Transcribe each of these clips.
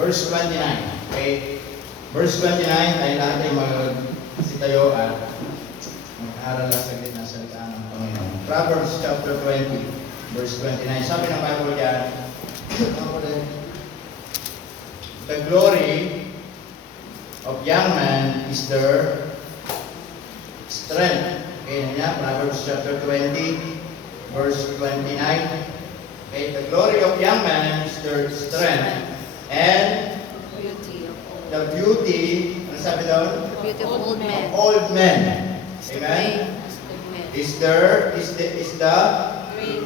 verse 29. Okay? Verse 29, tayo lahat ay magsitayo at mag-aaral lang sa gitna sa likaan ng Panginoon. Proverbs chapter 20, verse 29. Sabi ng Bible yan, the glory of young men is their strength. Okay, niya, Proverbs chapter 20, verse 29. Okay, the glory of young men is their strength. And the beauty, ano sabi doon? Beauty of old men. Old men. Amen? Is the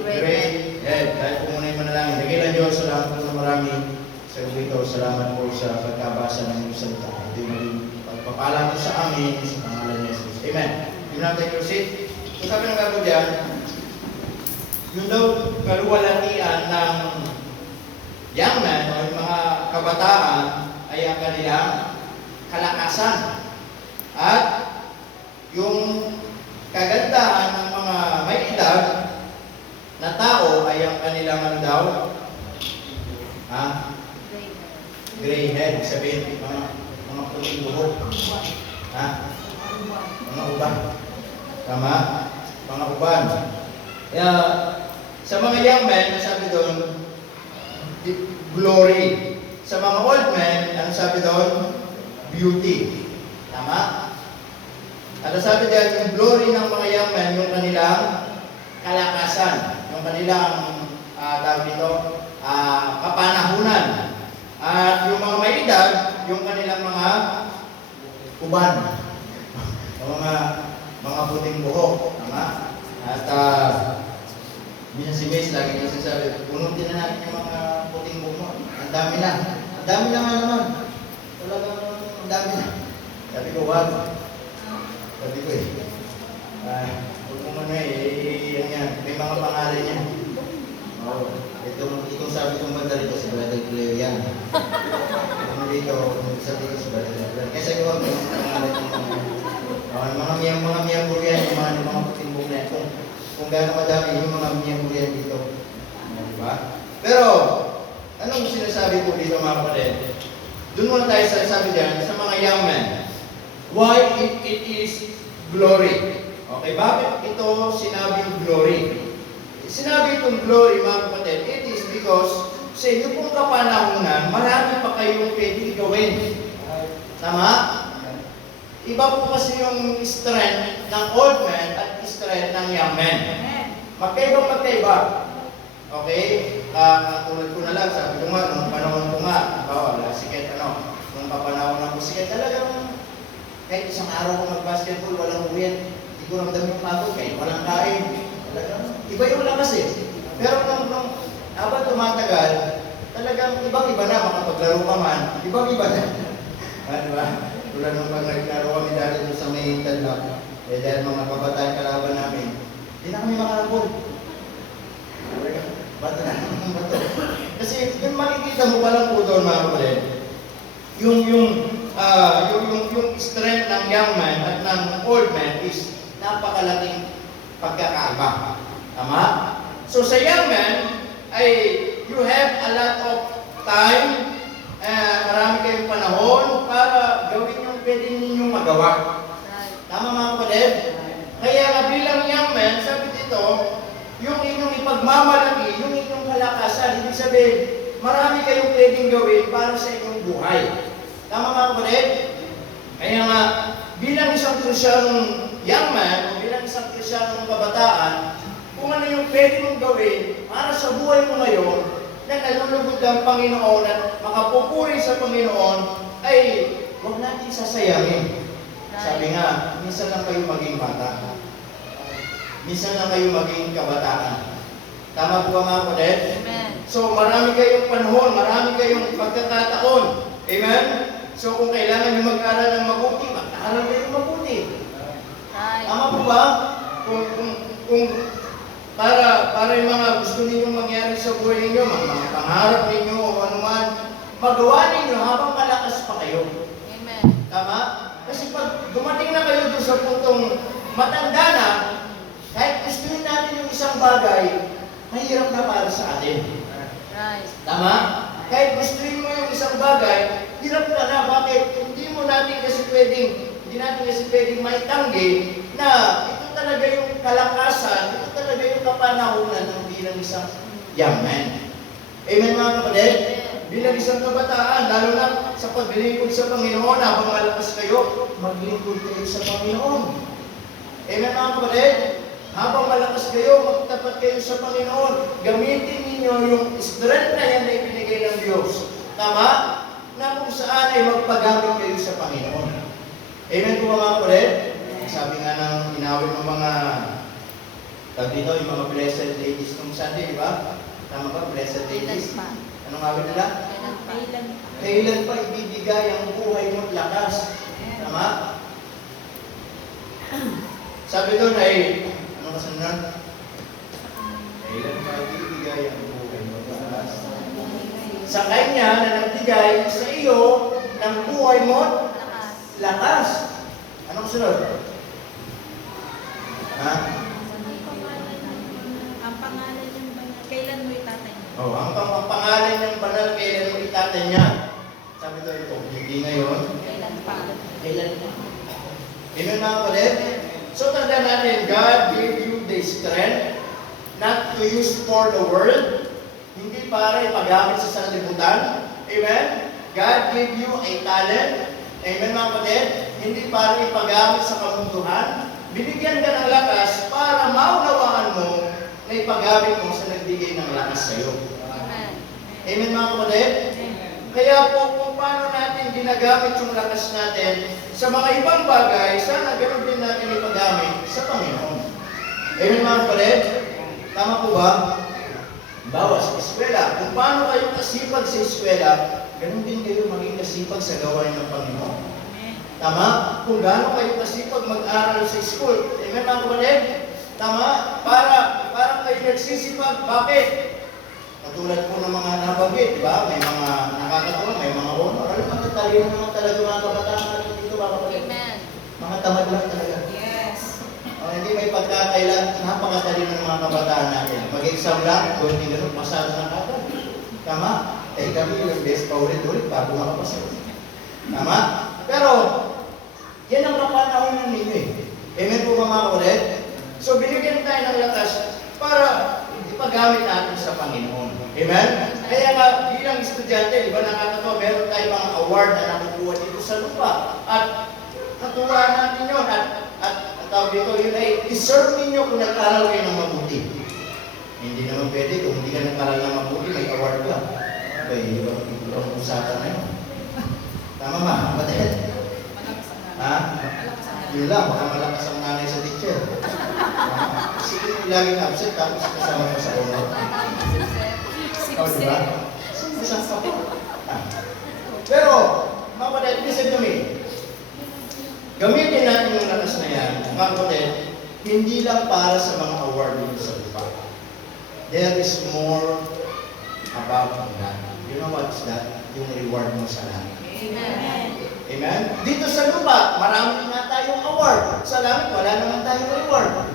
great head. Kahit pumunay mo na lang. Dakilan Diyos, salamat po na marami sa dito. Salamat po sa pagkabasa ng iyong salita. Ito yung pagpapala po sa amin sa pangalan ni Jesus. Amen. Yung natin yung seat. So sabi ng Bible diyan, yung daw kaluwalhatian ng young men o yung mga kabataan ay ang kanilang kalakasan. At yung kagandahan ng mga may edad na tao ay ang kanilang ano daw? Gray head. Sabihin, mga puting buhok. Mga uban. Tama? Mga uban. Kaya, sa mga young men, sabi doon, glory. Sa mga old men, ano sabi doon? Beauty. Tama? At sabi diyan, yung glory ng mga young men, yung kanilang kalakasan, yung kanilang tawag dito, kapanahunan. At yung mga may edad, yung kanilang mga uban. Yung mga puting buhok. Tama? At minsan si Mace lagi niya sinasabi, punutin na natin yung mga puting buhok. Ang dami na. Ang dami na nga naman. Talagang ang dami na. Sabi ko, wag. Sabi ko huwag mo man may mga pangalan niya. Itong sabi kong banda rito, si Brother Cleo yan. Dito, sabi ko si Brother Cleo. Kaya sabi ko, wag mo yung pangalan niya. Mga miyambur yan, yung mga puting buhok na yan. Kung gano'ng madami, yung mga miyambur yan dito. Diba? Pero, anong sinasabi ko dito mga kapatid? Doon muna tayo sa sabi diyan sa mga young men. Why it is glory? Okay, bakit ito sinabing glory? Sinabi itong glory mga kapatid, it is because sa inyo pong kapanahunan, marami pa kayong pwedeng gawin. Tama? Iba po kasi yung strength ng old men at strength ng young men. Magkaiba. Okay? Tulad ko na lang, sabi ko nga, nung panahon ko nga, sikat nung papanahon ko sikat, talagang kahit isang araw ko mag-basketball, walang uwian, hindi ko ramdam yung pagod, kahit walang kain. Talagang, iba yung lang kasi. Pero nung habang tumatagal, talagang ibang-iba na, makapaglaro ka man, ibang-iba na. Diba? Tulad nung pag naglaro kami dahil doon sa may tadlak, dahil mga kabataan kalaban namin, hindi na kami makalapod. Bato. Kasi yung makikita mo palang po doon mga kapatid, yung strength ng young man at ng old man is napakalaking pagkakaiba. Tama? So sa young man, ay you have a lot of time, marami kayong panahon para gawin yung pwede ninyong magawa. Tama mga kapatid? Kaya nga bilang young man, sabi dito, yung inyong ipagmamalaki, yung inyong kalakasan, ibig sabihin, marami kayong pwedeng gawin para sa inyong buhay. Tama mga kapatid? Kaya nga, bilang isang Kristiyanong young man, o bilang isang Kristiyanong kabataan, kung ano yung pwede mong gawin para sa buhay mo ngayon, na nalulugod ang Panginoon at makapupuri sa Panginoon, ay huwag natin sasayangin. Sabi nga, minsan lang kayo maging bata. Minsan lang kayo maging kabataan. Tama po mga kapatid? Amen. So marami kayong panahon, marami kayong pagkakataon. Amen? So kung kailangan nyo mag-aral ng mabuti, mag-aral kayo mabuti. Tama po ba? Kung para yung mga gusto ninyong mangyari sa buhay ninyo, mga pangarap ninyo o anuman, magawa ninyo habang malakas pa kayo. Amen. Tama? Kasi pag dumating na kayo doon sa puntong matanda na, kahit gustuin natin yung isang bagay, mahirap na para sa atin. Right. Tama? kahit gustuin mo yung isang bagay, hirap ka na. Bakit? Hindi natin kasi pwedeng maitanggi na ito talaga yung kalakasan, ito talaga yung kapanahunan ng bilang isang young man. Amen mga kapatid? Bilang isang kabataan, lalo na sa paglilingkod sa Panginoon, habang malakas kayo, maglingkod kayo sa Panginoon. Amen mga kapatid? Habang malakas kayo, magtapat kayo sa Panginoon. Gamitin ninyo yung strength na yan na ibinigay ng Diyos. Tama? Na kung saan ay magpagamit kayo sa Panginoon. Amen po mga kapatid? Sabi nga ng inawit ng mga dito, yung mga blessed ladies nung Sunday, di ba? Tama ba? Blessed ladies. Anong awit nila? Kailan pa ibibigay ang buhay mo't lakas? Tama? Sabi doon ay, ano kasunod? Kailan pa ibibigay ang buhay mo't lakas? Sa Kanya na nagbigay sa iyo ng buhay mo't lakas. Anong sunod? Ha? Ang pangalan ng banal, kailan mo itatanya? Ang pangalan ng banal, kailan mo itatanya? Sabi doon ito, hindi ngayon. Kailan pa? Kailan pa? Amen mga kapatid? So tanda natin, God gave you the strength not to use for the world, hindi para ipagamit sa sanlibutan. Amen? God gave you a talent. Amen mga kapatid? Hindi para ipagamit sa kamunduhan. Binigyan ka ng lakas para maunawaan mo na ipagamit mo sa nagbigay ng lakas sa iyo. Amen. Amen mga kapatid? Kaya po kung paano natin ginagamit yung lakas natin sa mga ibang bagay, sana ganoon din natin ipagamit sa Panginoon. Amen mga kapatid? Tama po ba? Bawa sa eskwela. Kung paano kayo kasipag sa eskwela, ganoon din kayo maging kasipag sa gawain ng Panginoon. Tama? Kung gaano kayo kasipag mag-aral sa school. Amen mga kapatid? Tama? Para kayo nagsisipag. Bakit? Katulad po ng mga nabanggit, di ba? May mga nakakatuwa, may mga honor. Alam, matatalino naman talaga mga kabataan natin dito, mga kapatid. Amen. Mga tamad lang talaga. Yes. Hindi may pagkakailan, napakatalino ng mga kabataan natin. Mag-exam lang, hindi ganun, pasado na kagad. Tama? Kami yung best pa ulit-ulit bago makapasa. Tama? Pero, yan ang kapanahonan ninyo eh. Amen po mga kapatid? So, binigyan tayo ng lakas para ipagamit natin sa Panginoon. Amen? Kaya nga, bilang estudyante, di ba nakakatawa, meron tayong mga award na nakukuha dito sa lupa. At natuwa natin yun. At tawag dito, yun ay deserve ninyo kung nag-aral kayo ng mabuti. Hindi naman pwede, kung hindi ka nag-aral ng mabuti, may award ka. Okay, ibang usapan na yun. Tama ba? Kapatid? Ha? Yun lang, baka malakas ang nanay sa teacher. Kasi laging absent, tapos kasama mo sa honor. O, diba? Masang pa po. Pero, mga kapatid, listen to me. Gamitin natin yung lakas na yan, mga kapatid, hindi lang para sa mga award dito sa lupa. There is more above that. You know what's that? Yung reward mo sa langit. Amen. Amen? Dito sa lupa, marami nga tayong award. Sa langit, wala naman tayong reward.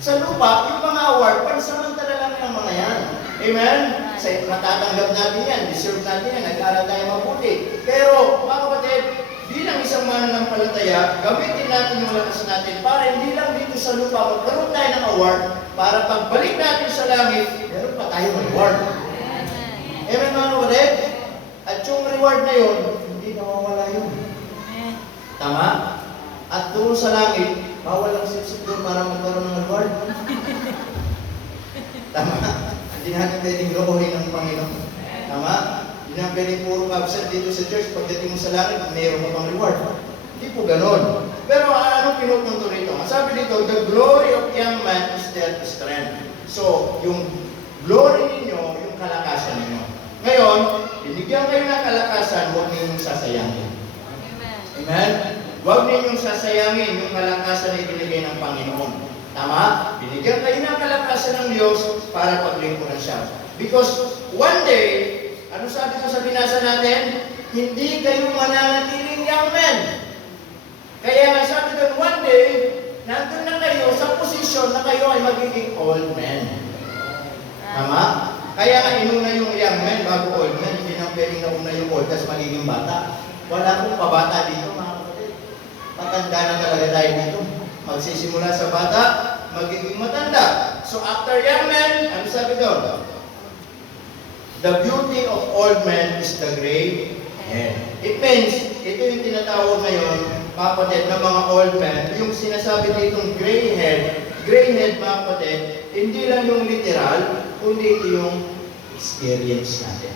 Sa lupa, yung mga award, pansamantala lang yung mga yan. Amen? Matatanggap natin yan, deserve natin yan, nag-aaral tayo mabuti. Pero, mga kapatid, bilang isang mananampalataya, gamitin natin yung lakas natin para hindi lang dito sa lupa magkaroon tayo ng award, para pagbalik natin sa langit, meron pa tayong reward. Amen mga kapatid? At yung reward na yun, hindi nawawala yun. Tama? At doon sa langit, bawal ang sipsip doon para magkaroon ng reward. Tama? Hindi natin pwedeng lokohin ng Panginoon. Tama? Hindi natin pwedeng puro absent dito sa church. Pagdating mo sa langit, mayroon mo pang reward. Hindi po ganon. Pero ano pinupunto rito? Sabi dito, the glory of young man is their strength. So, yung glory ninyo, yung kalakasan ninyo. Ngayon, binigyan kayo ng kalakasan, huwag ninyong sasayangin. Amen. Amen? Huwag ninyong sasayangin yung kalakasan na ibinigay ng Panginoon. Tama? Binigyan kayo ng kalakasan ng Diyos para paglingkuran siya. Because one day, ano sabi ko sa binasa natin? Hindi kayo mananatiling young men. Kaya nga sabi doon, one day, nandun na kayo sa posisyon na kayo ay magiging old men. Tama? Kaya nga inuna yung young man bago old man. Hindi na pwedeng nauna yung old tapos magiging bata. Wala akong pabata dito mga kapatid. Matanda na talaga tayo dito. Magsisimula sa bata, magiging matanda. So after young man, ano sabi doon? The beauty of old men is the gray hair. It means, ito yung tinatawag ngayon, mga kapatid, ng mga old men, yung sinasabi ditong gray head, mga kapatid, hindi lang yung literal, kundi ito yung experience natin.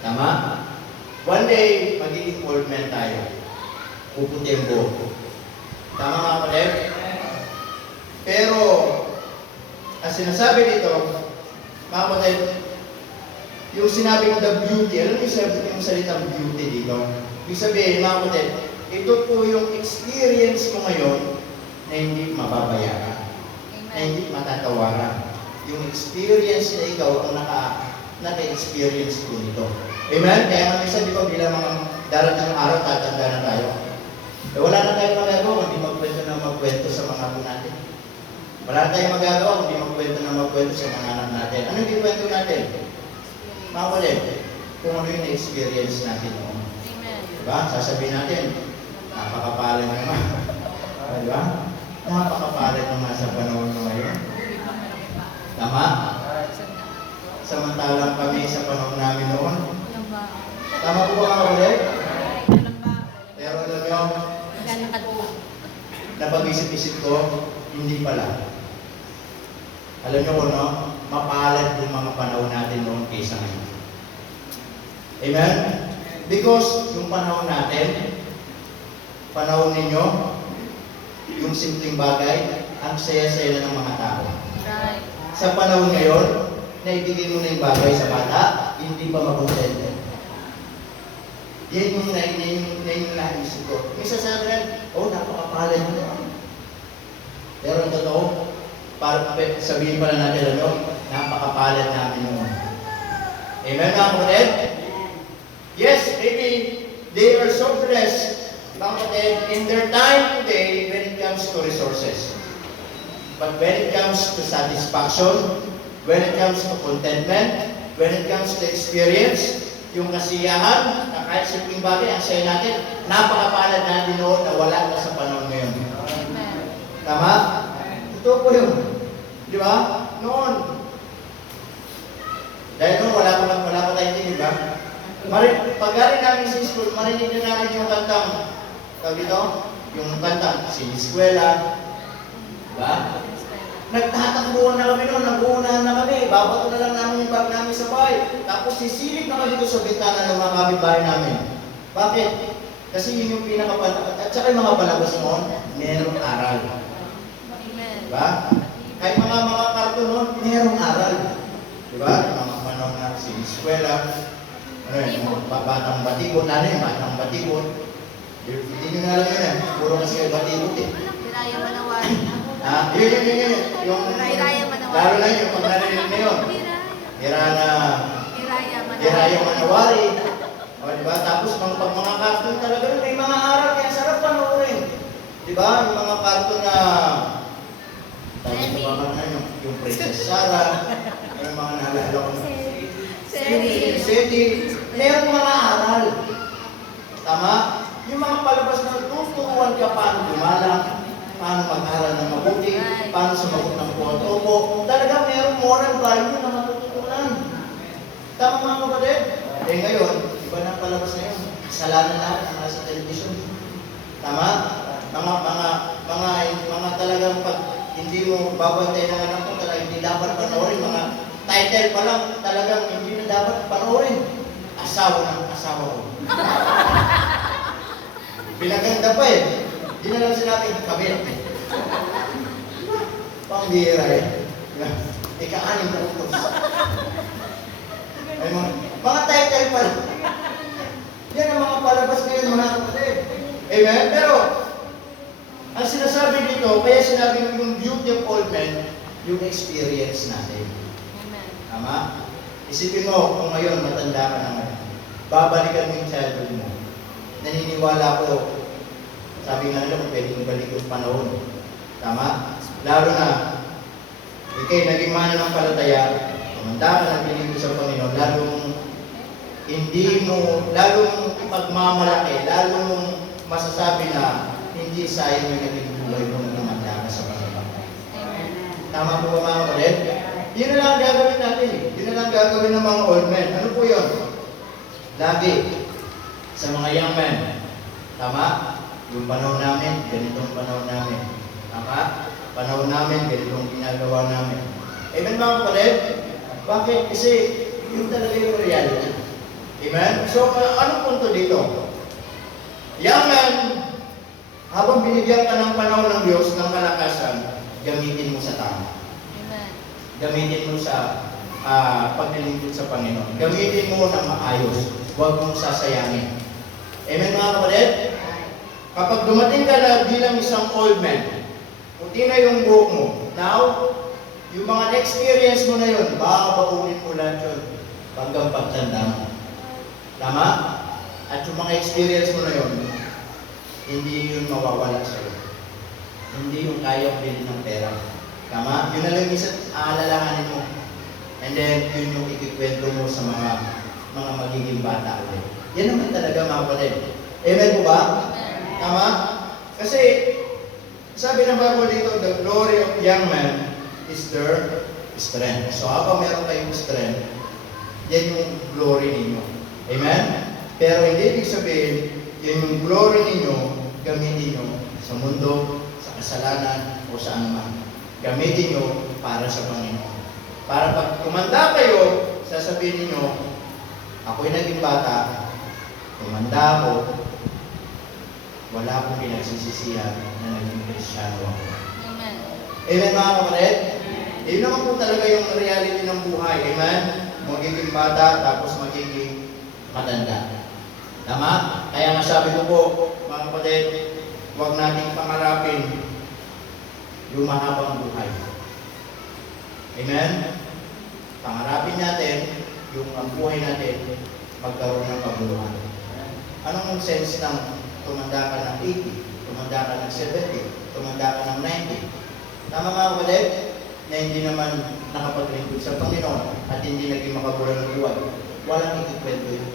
Tama? One day, magiging old men tayo. Puputi ang buhok. Tama mga kapatid? Pero, ang sinasabi dito, mga kapatid, yung sinabi ng the beauty, alam niyo yung salitang beauty dito? Ibig sabihin, mga kapatid, ito po yung experience mo ngayon na hindi mababayaran, na hindi matatawaran. Yung experience na ikaw ang naka-experience po nito. Amen? Kaya nga minsan, di ba, bilang mga darating ng araw, tatanda na tayo. Eh, wala na tayong magagawa, hindi magkwento sa mga apo natin. Wala na tayong magagawa, hindi magkwento sa mga anak natin. Ano yung kwento natin? Mga kapatid, kung ano yung na-experience natin noon. Amen. Diba? Sasabihin natin, napakapalad naman. Diba? Napakapalad naman sa panahon ngayon. Tama? Samantalang kami sa panahon namin noon. Tama po ba mga kapatid? Pero alam nyo, napag-isip-isip ko, hindi pala. Alam nyo ko, no? Mapalad yung mga panahon natin noon kaysa ngayon. Amen? Because yung panahon natin, panahon ninyo, yung simpleng bagay, ang saya-saya na ng mga tao. Right. Sa panahon ngayon, naibigay mo na yung bagay sa bata, hindi pa makontento. Yan yung naisip ko. Minsan sabi rin, napakapalad mo naman. Pero ang totoo, sabihin pala natin, napakapalad namin noon. Amen, mga kapatid? Yes, maybe they are so blessed, mga kapatid, in their time today when it comes to resources. But when it comes to satisfaction, when it comes to contentment, when it comes to experience, yung kasiyahan, na kahit simpleng bagay, ang saya natin, napakapalad natin noon na wala na sa panahon ngayon. Amen. Tama? Ito po yun. Di ba? Noon. Dahil noon, wala pa tayong tingin, di ba? Pag-aari namin sa school, marinig na namin yung kantang, tawag dito, yung kantang, siniskwela. Di ba? Nagtatakbuhan na kami noon, nag-uunahan na kami, babato na lang namin yung bag namin sa bahay. Tapos sisilip na kami dito sa bintana ng mga kapitbahay namin. Bakit? Kasi yun yung at saka yung mga palabas noon, merong aral. Amen. Diba? Kahit mga karton noon, merong aral. Diba? Yung mga panahon na siniskwela, batang batikot, batang batikot. Hindi nyo na alam yun eh, puro kasi kayo batikot eh. Hiraya Manawari. Yun. Yung, Hiraya Manawari. lalo na yun, pag narinig na yun. Hiraya Manawari. O, diba? Tapos, pag mga karton talaga yun, may mga aral, kaya sarap panoorin. Diba? Yung mga karton na, yung Princess Sarah, yung mga naalala ko. Seti. Mayroong mga aral. Tama? Yung mga palabas na tuturuan ka paano gumalang, paano mag-aral ng mabuti, paano sumagot ng kuwat-opo. Talaga mayroong moral value na matututunan. Tama mga kapatid? Eh ngayon, iba na palabas na yun. Kasalanan lahat ang nasa television. Tama? Mga talagang pag hindi mo babantay ng anak mo, talagang hindi dapat panoorin. Mga title pa lang, talagang hindi na dapat panoorin. Asawa ng asawa ko. Pinaganda pa eh. Hindi na lang sinabi, kabit. Pangbihira eh. Ika-anim na utos. Ay, mga title pa lang. Yan ang mga palabas ngayon, mga kapatid. Amen? Pero, ang sinasabi dito, kaya sinabi yung beauty of old men, yung experience natin. Amen. Tama? Isipin mo, kung ngayon matanda ka naman, babalikan mo yung childhood mo. Naniniwala ko, sabi nga nila, pwedeng balik yung panahon. Tama? Lalo na, ikay naging mana ng palataya, tumanda ka ng bilinggo sa Panginoon, lalong pagmamalaki, lalong masasabi na hindi sayang yung naging buhay mo na tumanda ka sa Panginoon. Tama po ba mga kapatid? Yun na lang ang gagawin natin. Yun na lang ang gagawin ng mga old men. Ano po yun? Lagi sa mga young men. Tama? Yung panahon namin, ganitong panahon namin. Tama? Panahon namin, ganitong ginagawa namin. Amen mga kapatid? Bakit? Kasi yun talaga yung reality. Amen? So, anong punto dito? Young men, habang binigyan ka ng panahon ng Diyos ng kalakasan, gamitin mo sa tama. Amen. Gamitin mo sa paglilingkod sa Panginoon. Gamitin mo na maayos. Huwag mong sasayangin. Amen mga kapatid? Kapag dumating ka na bilang isang old man, puti na yung buhok mo. Now, yung mga experience mo na yun, baka baunin mo lahat yun hanggang pagtanda mo. Tama? At yung mga experience mo na yun, hindi yun mawawala sa'yo. Hindi yung kaya bilhin ng pera. Tama? Yun na lang isa aalalahanin mo. And then, yun yung ikikwento mo sa mga magiging bata ulit. Yan naman talaga mga kapatid. Amen po ba? Tama? Kasi, sabi ng Bible dito, the glory of young men is their strength. So, habang meron kayong strength, yan yung glory ninyo. Amen? Pero hindi ibig sabihin, yan yung glory ninyo, gamitin nyo sa mundo, sa kasalanan, o sa anuman. Gamitin nyo para sa Panginoon. Para pag tumanda kayo, sasabihin niyo, ako'y naging bata, tumanda ako, wala akong pinagsisisihan na naging Kristiyano ako. Amen. Amen mga kapatid? Yun naman po talaga yung reality ng buhay. Amen? Magiging bata, tapos magiging matanda. Tama? Kaya nga sabi ko po, mga kapatid, huwag nating pangarapin yung mahabang buhay. Amen? Pangarapin natin yung ang buhay natin magkaroon ng kabuluhan. Anong sense ng tumanda ka ng 80, tumanda ka ng 70, tumanda ka ng 90? Tama mga kapatid? Na hindi naman nakapaglingkod sa Panginoon at hindi naging makabulan ng buhay. Walang ikikwento yun.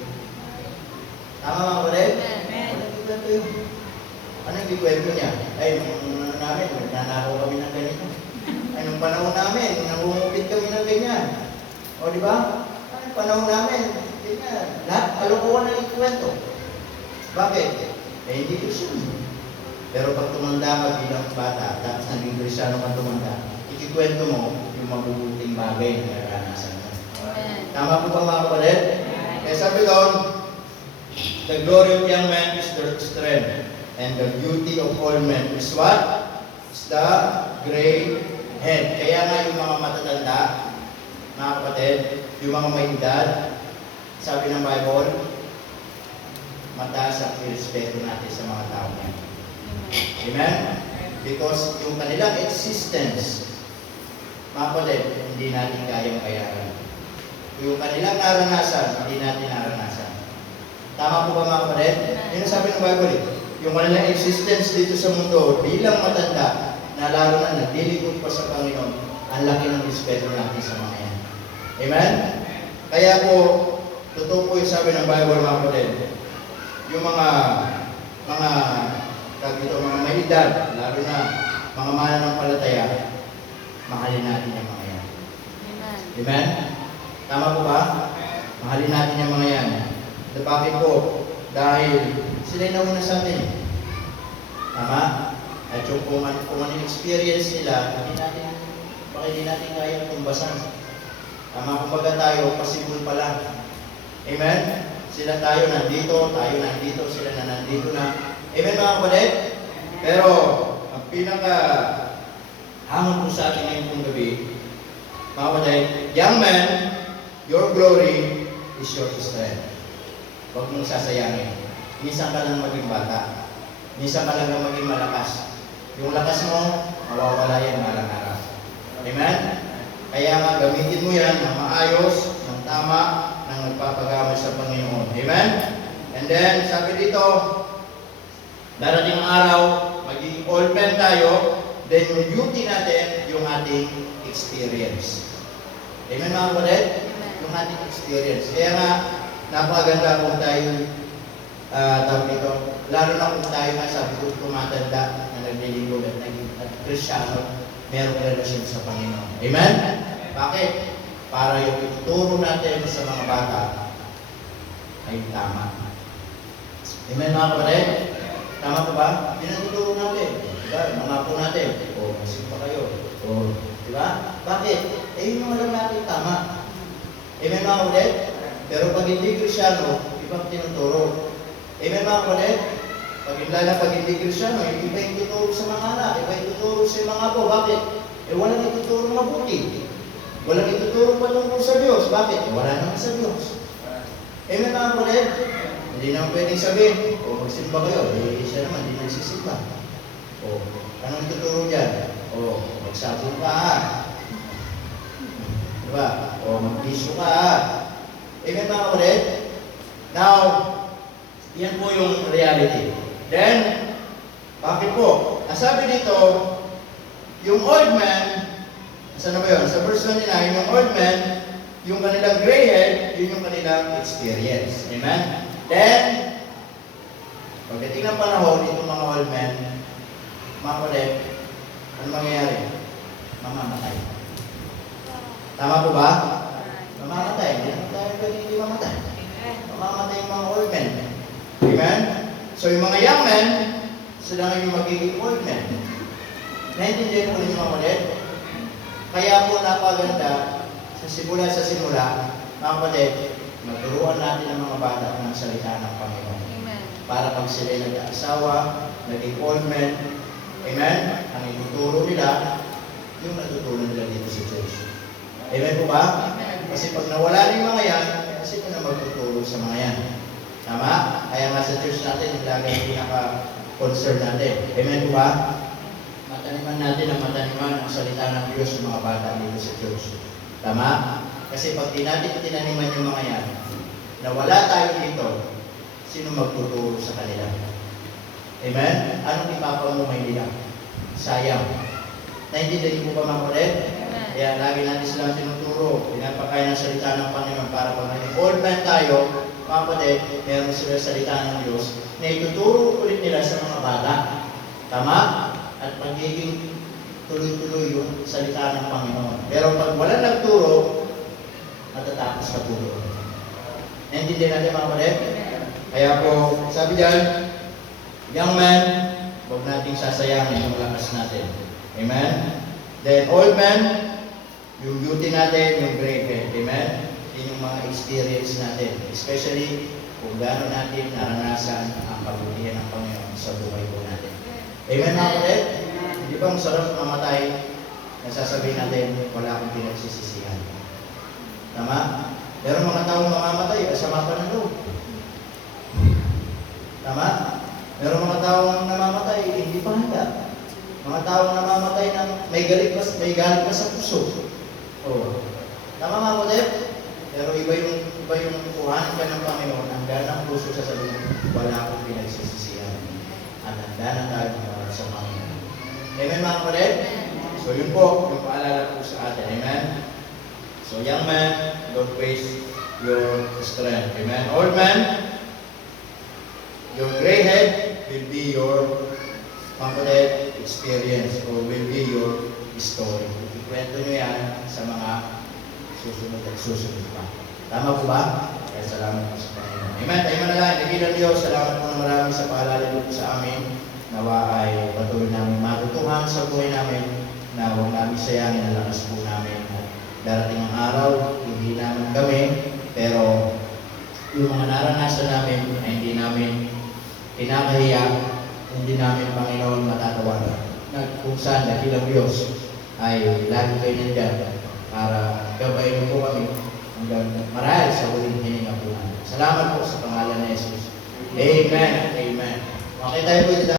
Tama mga kapatid? Walang ikikwento yun. Anong ikikwento niya? Ay, nung namin, nagnanakaw kami ng ganito. Ay, nung panahon namin, nangungupit kami ng ganyan. O, di ba? Ay, panahon namin, ganyan. Lahat, kalokohan ng ikikwento. Bakit? Eh, hindi ko siya. Pero pag tumanda ka bilang bata, tapos naging Kristyano ka tumanda, ikikwento mo yung mabubuting bagay na naranasan mo. Tama po ba mga kapatid? Kaya sabi doon, the glory of young men is their strength, and the beauty of old men is what? Is the gray head. Kaya nga yung mga matatanda, mga kapatid, yung mga may edad, sabi ng Bible, mataas ang irespeto natin sa mga tao niya. Amen? Because yung kanilang existence, mga kapatid, hindi natin kayang bayaran. Yung kanilang naranasan, hindi natin naranasan. Tama po ba mga kapatid? Yun ang sabi ng Bible. Yung kanilang existence dito sa mundo, bilang matanda, na lalo na naglilingkod pa sa Panginoon, ang laki ng respeto natin sa mga yan. Amen? Kaya po, totoo po yung sabi ng Bible mga kapatid, yung mga may edad, lalo na mga mananampalataya, mahalin natin yung mga yan. Amen. Amen? Tama po ba? Mahalin natin yung mga yan. At bakit po? Dahil sila yung nauna sa atin. Tama? At yung kung ano experience nila, baka hindi natin kaya tumbasan. Tama, kumbaga tayo, pasibol pa lang. Amen? Sila tayo nandito, sila na nandito na. Amen mga kapatid? Pero, ang hamon po sa atin ngayon pong gabi, mga kapatid, young man, your glory is your strength. Huwag mong sasayangin. Minsan ka lang maging bata. Minsan ka lang maging malakas. Yung lakas mo, mawawala yan malang araw. Amen? Kaya nga, gamitin mo yan ng maayos, ng tama, ng nagpapagamay sa Panginoon. Amen? And then, sabi dito, darating araw, magiging old man tayo, then yung duty natin, yung ating experience. Amen mga kapatid? Amen. Yung ating experience. Kaya nga, napakaganda kung tayo, tawag nito, lalo na kung tayo nga sabi ko, tumatanda na naglilingkod at Kristyano, merong relasyon sa Panginoon. Amen? Bakit? Para yung ituturo natin sa mga bata ay tama. Amen mga kapatid? Tama po ba? Yun ang tuturo natin. Diba? Mga po natin. O, masip pa kayo. O, diba? Bakit? Eh, yun yung alam natin tama. Amen mga kapatid? Pero pag hindi Kristyano, ibang tinuturo. Amen mga kapatid? Pag hindi Kristyano, iba yung tuturo sa mga anak, iba yung tuturo sa mga apo. Bakit? Eh, walang ituturo mabuti. Walang ituturo patungkol sa Diyos. Bakit? Eh, wala naman sa Diyos. Amen mga kapatid? Hindi naman pwedeng sabihin, o magsimba kayo, eh, siya naman, hindi nagsisimba. O, anong ituturo dyan? O, magsabong ka ha. Diba? O, magbiso ka ha. Amen mga kapatid? Now, yan po yung reality. Then, bakit po? Sabi dito, yung old man, saan na ba yun? Sa verse 29, yung old man, yung kanilang gray head, yun yung kanilang experience. Amen? Then, pagdating ng panahon, itong mga old men, mga kapatid, ano mangyayari? Mamamatay. Tama po ba? Mamamatay. Hindi naman tayo pwede hindi mamatay. Mamamatay yung mga old men. Amen? So, yung mga young men, sila ngayon yung magiging old men. Naintindihan po ninyo mga kapatid? Kaya po napaganda, sa simula, mga kapatid, magturuan natin ang mga bata ng salita ng Panginoon. Amen. Para pag sila'y nag-aasawa, naging old men, amen? Ang ituturo nila, yung natutunan nila dito sa church. Amen po ba? Amen. Kasi pag nawala na yung mga yan, kasi ito na magtuturo sa mga yan. Tama? Kaya nga sa church natin, yung lagi yung pinaka-concern natin. Amen po ba? Mataniman natin ang mataniman ang salita ng Diyos sa mga bata dito sa church. Tama? Kasi pag di natin tinaniman yung mga yan, na wala tayo dito, sino magtuturo sa kanila? Amen? Anong ipapamumay nila? Sayang. Naintindihan niyo po ba mga kapatid? Kaya lagi natin silang tinuturo, pinapakain ng salita ng Panginoon para pag naging old man tayo, mga kapatid, meron sila salita ng Diyos na ituturo ulit nila sa mga bata. Tama? At magiging tuloy-tuloy yung salita ng Panginoon. Pero pag walang nagturo, matatapos ka po doon. Naintindihan natin mga kapatid? Kaya po, sabi dyan, young man, huwag nating sasayangin yung lakas natin. Amen? Then, old man, yung beauty natin, yung gray head. Amen? Yun yung mga experience natin. Especially, kung gano'n natin naranasan ang kabutihan ng Panginoon sa buhay po natin. Amen mga kapatid? Hindi ba masarap mamatay? Nasasabihin natin, wala akong pinagsisisihan. Tama? Pero mga taong mamamatay, kasama pa ng loob. Tama? Pero mga taong namamatay, hindi pa handa. Mga taong namamatay ng may galit pa sa puso. Oh. Tama mga kapatid? Pero iba yung kuhanan ka ng Panginoon, handa ng puso sa sabihin, wala akong pinagsisisihan. At handa na tayo sa Panginoon. Amen mga kapatid? So yun po, yung paalala po sa atin. Amen? So young man, don't waste your strength. Amen? Old man, your gray head will be your kapatid experience or will be your story. Ikwento nyo yan sa mga susunod at susunod pa. Tama po ba? Kaya salamat po sa Panginoon. Amen? Tayo manalangin. Nagilan Diyos, salamat po na marami sa paalala po sa amin. Nawa ay patuloy namin matutuhan sa buhay namin na huwag namin sayangin ang lakas po namin. At darating ang araw, hindi naman kami, pero yung mga naranasan namin ay hindi namin kinakahiya, hindi namin Panginoon matatawanan. Kung saan dakilang Diyos ay lagi kayo nandiyan para gabayin po kami hanggang marahil sa huling hininga po namin. Salamat po sa pangalan ni Jesus. Amen. Amen. Okay tayo po